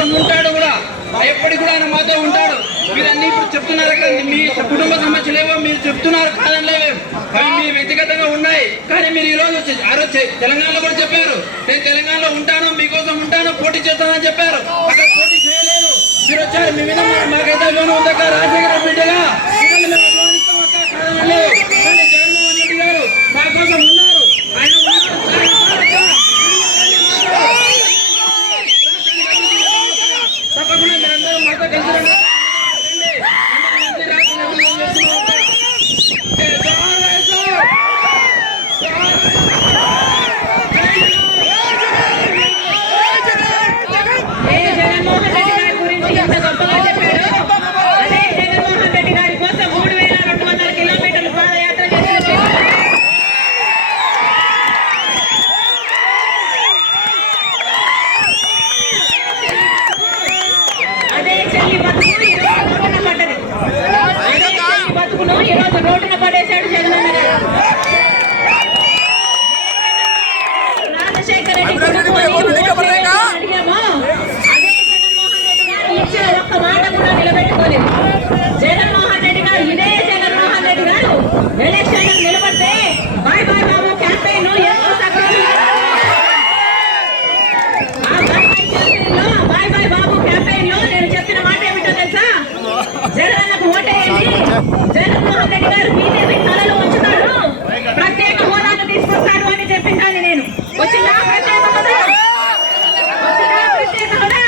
మాతో ఉంటాడు కూడా. ఎప్పటికి కూడా ఆయన మాతో ఉంటాడు. మీరు అన్ని ఇప్పుడు చెప్తున్నారు మీ కుటుంబ సమస్యలు ఏవో మీరు చెప్తున్నారు కాదనిలేవు అవి మీ వ్యక్తిగతంగా ఉన్నాయి. కానీ మీరు ఈరోజు వచ్చి- ఆ రోజు తెలంగాణలో కూడా చెప్పారు. నేను తెలంగాణలో ఉంటాను మీకోసం ఉంటాను పోటీ చేస్తానని చెప్పారు. అక్కడ పోటీ చేయలేదు. మీరు వచ్చారు మీ మీద మాకైతే ఉందక్క రాజశేఖర రెడ్డి బిడ్డగా మిమ్మల్ని మేము అభిమానిస్తాం అక్క కాదనలేవు కానీ జగన్మోహన్ రెడ్డి గారు మా కోసం ఉన్నారు ఆయన ఉన్నారు. చాలా ఉన్నారు అక్క. తప్పకుండా మీరందరూ మాతో కలిసి రండి. రండి. అందరూ కలిసి రాకుండా అభివృద్ధి చేస్తున్నాం అక్క. జై జవాన్ వైఎస్ఆర్. జవాన్ ఏ జగన్మోహన్ రెడ్డి గారి గురించి ఎంత గొప్పగా చెప్పాడు అదే జగన్మోహన్ రెడ్డి గారి కోసం మూడు వేల రెండు వందల కిలోమీటర్లు పాదయాత్ర చేసిన వ్యక్తి. అదే చెల్లి బతుకు ఈ రోజు రోడ్డున పడ్డది అదే చెల్లి బతుకును రోడ్డున పడేశాడు జగనన్న గారు. రాజశేఖర రెడ్డి కొడుకు అని ఓట్లు వేయమని అడిగాము. అదే జగన్మోహన్ రెడ్డి గారు ఇచ్చిన ఒక్క మాట కూడా నిలబెట్టుకోలేదు. జగన్మోహన్ రెడ్డి గారు ఇదే జగన్మోహన్ రెడ్డి గారు ఎలక్షన్లకు నిలబడితే బాయ్ బాయ్ బాబు క్యాంపెయిన్ ఎంతో సక్సెస్ ఆ బాయ్ బాయ్ క్యాంపెయిన్లో బాయ్ బాయ్ బాబు క్యాంపెయిన్లో నేను చెప్పిన మాట ఏమిటో తెలుసా జగనన్నకు ఓటేయండి జగన్మోహన్ రెడ్డి గారు బీజేపీ తలలో ఉంచుతాడు ప్రత్యేక హోదాను తీసుకొస్తాడు అని చెప్పిందాన్ని నేను వచ్చిందా ప్రత్యేక హోదా వచ్చిందా ప్రత్యేక హోదా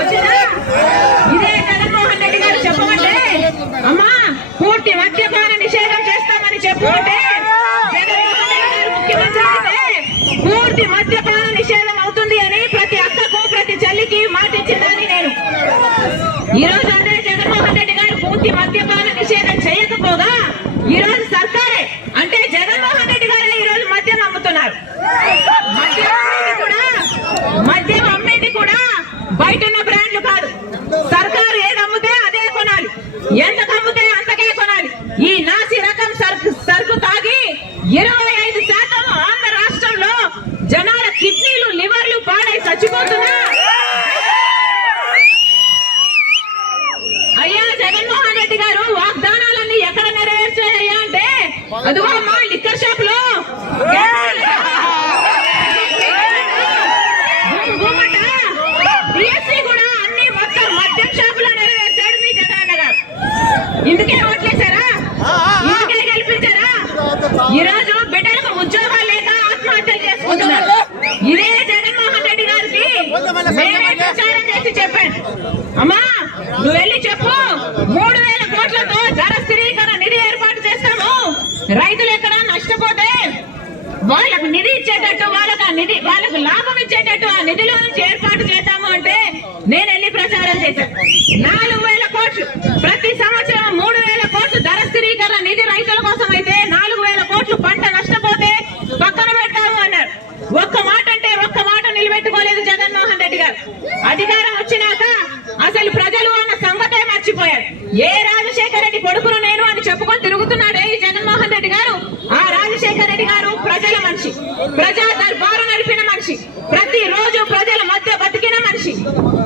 వచ్చిందా ఇదే జగన్మోహన్ రెడ్డి గారు చెప్పమంటే అమ్మా పూర్తి మద్యపాన నిషేధం చేస్తామని చెప్పు అంటే జగన్మోహన్ రెడ్డి పూర్తి మద్యపాన నిషేధం అవుతుంది అని ప్రతి అక్కకు ప్రతి చెల్లికి మాట ఇచ్చిందని నేను. ఈ రోజు అదే జగన్మోహన్ రెడ్డి గారు పూర్తి మద్యపాన అదిగో అమ్మా లిక్కర్ షాప్లో. కూడా అన్ని మొత్తం మద్యం షాప్లో నెరవేర్చాడు మీ గారు ఇందుకే ఓట్లేశారా ఇందుకే గెలిపించారా? ఈ రోజు బిడ్డలకు ఉద్యోగాలు లేక ఆత్మహత్యలు చేసుకుంటున్నారు. ఇదే జగన్మోహన్ రెడ్డి గారికి మేమే ప్రచారం చేసి చెప్పాను. అమ్మా నువ్వు వెళ్ళి చెప్పు మూడు వేల కోట్లతో ధర స్థిరీకరణ నిధి ఏర్పాటు చేస్తాము రైతులు ఎక్కడ నష్టపోతే వాళ్ళకు నిధి ఇచ్చేటట్టు వాళ్ళకు ఆ నిధి వాళ్ళకు లాభం ఇచ్చేటట్టు ఆ నిధిలో నుంచి ఏర్పాటు చేద్దాము అంటే నేను వెళ్ళి ప్రచారం చేశాను? నాలుగు వేల కోట్లు. ప్రతి సంవత్సరం మూడు వేల కోట్లు ధర స్థిరీకరణ నిధి రైతుల కోసం అయితే నాలుగు వేల కోట్లు పంట నష్టపోతే పక్కన పెట్టాము అన్నారు. ఒక్క మాట అంటే ఒక్క మాట నిలబెట్టుకోలేదు జగన్మోహన్ రెడ్డి గారు. అధికారం వచ్చినాక అసలు ప్రజలు అన్న సంగతే మర్చిపోయారు. ఏ రాజు రెడ్డి కొడుకును నేను అని చెప్పుకొని తిరుగుతున్నాడే ఈ జగన్మోహన్ రెడ్డి గారు ఆ రాజశేఖర రెడ్డి గారు ప్రజల మనిషి ప్రజా దర్బారు నడిపిన మనిషి. ప్రతి రోజు ప్రజల మధ్య బతికిన మనిషి.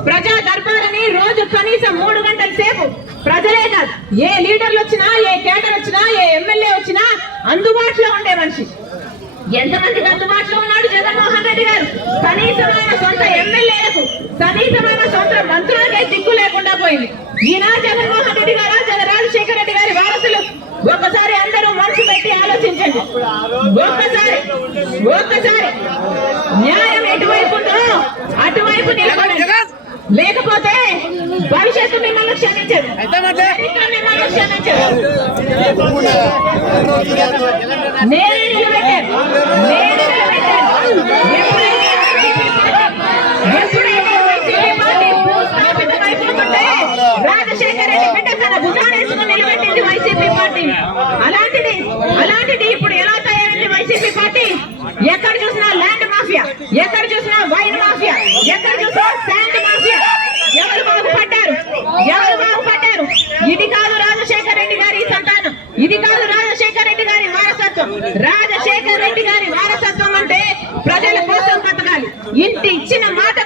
ప్రజా దర్బారుని రోజు కనీసం మూడు గంటల సేపు ప్రజలే కాదు ఏ లీడర్లు వచ్చినా ఏ కేటర్ వచ్చినా ఏ ఎమ్మెల్యే వచ్చినా అందుబాటులో ఉండే మనిషి. ఎంతమందికి అందుబాటులో ఉన్నాడు జగన్మోహన్ రెడ్డి గారు? కనీసమైన సొంత ఎమ్మెల్యేలకు కనీసమైన సొంత మంత్రులకే దిక్కు లేకుండా పోయింది. ఈనా జగన్మోహన్ రెడ్డి గారు జగన్ రాజశేఖర రెడ్డి గారి వారసులు? ఒక్కసారి ఆలోచించండి ఒక్కసారి ఒక్కసారి. న్యాయం ఎటువైపు ఉందో అటువైపు నిలబడండి. లేకపోతే భవిష్యత్తు మిమ్మల్ని క్షమించదు చరిత్ర మిమ్మల్ని క్షమించదు నేనే నిలబెట్టాను. నేనే మాఫియా? ఎక్కడ చూసినా వైన్ మాఫియా? ఎక్కడ చూసినా శాండ్ మాఫియా? ఎవరు బాగుపడ్డారు? ఎవరు బాగుపడ్డారు? ఇది కాదు రాజశేఖర రెడ్డి గారి సంతానం. ఇది కాదు రాజశేఖర రెడ్డి గారి వారసత్వం. రాజశేఖర రెడ్డి గారి వారసత్వం అంటే ప్రజల కోసం బతకాలి. ఇంటి ఇచ్చిన మాట